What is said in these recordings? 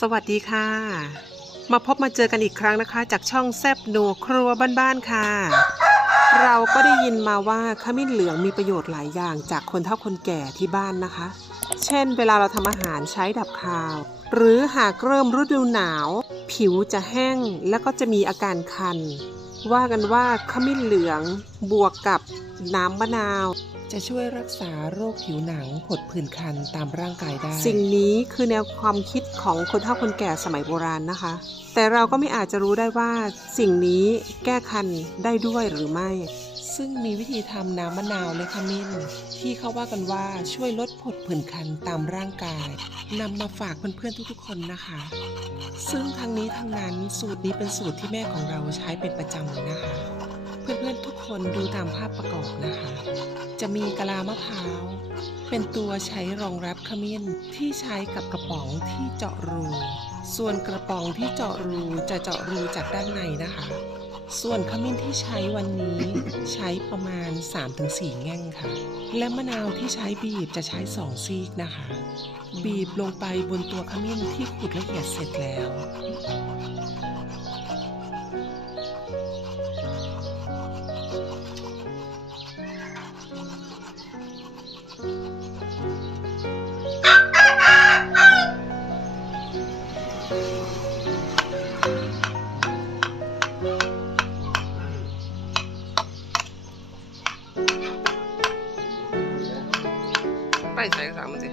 สวัสดีค่ะ มาพบมาเจอกันอีกครั้งนะคะ จากช่องแซบหนัวครัวบ้านๆค่ะ เราก็ได้ยินมาว่าขมิ้นเหลืองมีประโยชน์หลายอย่างจากคนเฒ่าคนแก่ที่บ้านนะคะ เช่น เวลาเราทำอาหารใช้ดับคาว หรือหากเริ่มฤดูหนาว ผิวจะแห้งแล้วก็จะมีอาการคัน ว่ากันว่าขมิ้นเหลืองบวกกับน้ำมะนาว จะช่วยรักษาโรคผิวหนังผดผื่นคันตามร่างกายได้ สิ่งนี้คือแนวความคิดของคนเฒ่าคนแก่สมัยโบราณนะคะ แต่เราก็ไม่อาจจะรู้ได้ว่า สิ่งนี้แก้คันได้ด้วยหรือไม่ ซึ่งมีวิธีทำน้ำมะนาวและขมิ้น ที่เขาว่ากันว่าช่วยลดผดผื่นคันตามร่างกายนำมาฝากเพื่อนๆทุกๆ คนนะคะ ซึ่งทั้งนี้ทั้งนั้น สูตรนี้เป็นสูตรที่แม่ของเราใช้เป็นประจำเลยนะคะ เพื่อนๆทุกคนดูตามภาพประกอบนะคะ จะมีกะลามะพร้าว เป็นตัวใช้รองรับขมิ้นที่ใช้กับกระป๋องที่เจาะรู ส่วนกระป๋องที่เจาะรูจะเจาะรูจากด้านในนะคะ ส่วนขมิ้นที่ใช้วันนี้ใช้ประมาณ 3-4 แง่งค่ะ และมะนาวที่ใช้บีบจะใช้ 2 ซีกนะคะ บีบลงไปบนตัวขมิ้นที่ขูดละเอียดเสร็จแล้ว ไปใส่สามมันสิ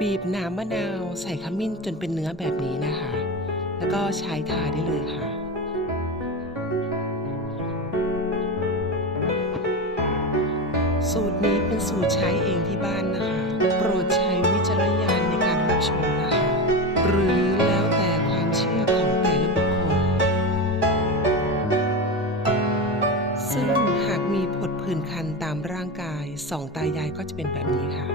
บีบน้ำมะนาวใส่ขมิ้นจนเป็นเนื้อแบบนี้นะคะ แล้วก็ใช้ทาได้เลย สูตรนี้เป็นสูตรใช้เองที่บ้านนะคะ โปรดใช้วิจารณญาณในการรับชมนะคะ หรือแล้วแต่ความเชื่อของแต่ละบุคคล ซึ่งหากมีผดผื่นคันตามร่างกายสองตายายก็จะเป็นแบบนี้ค่ะ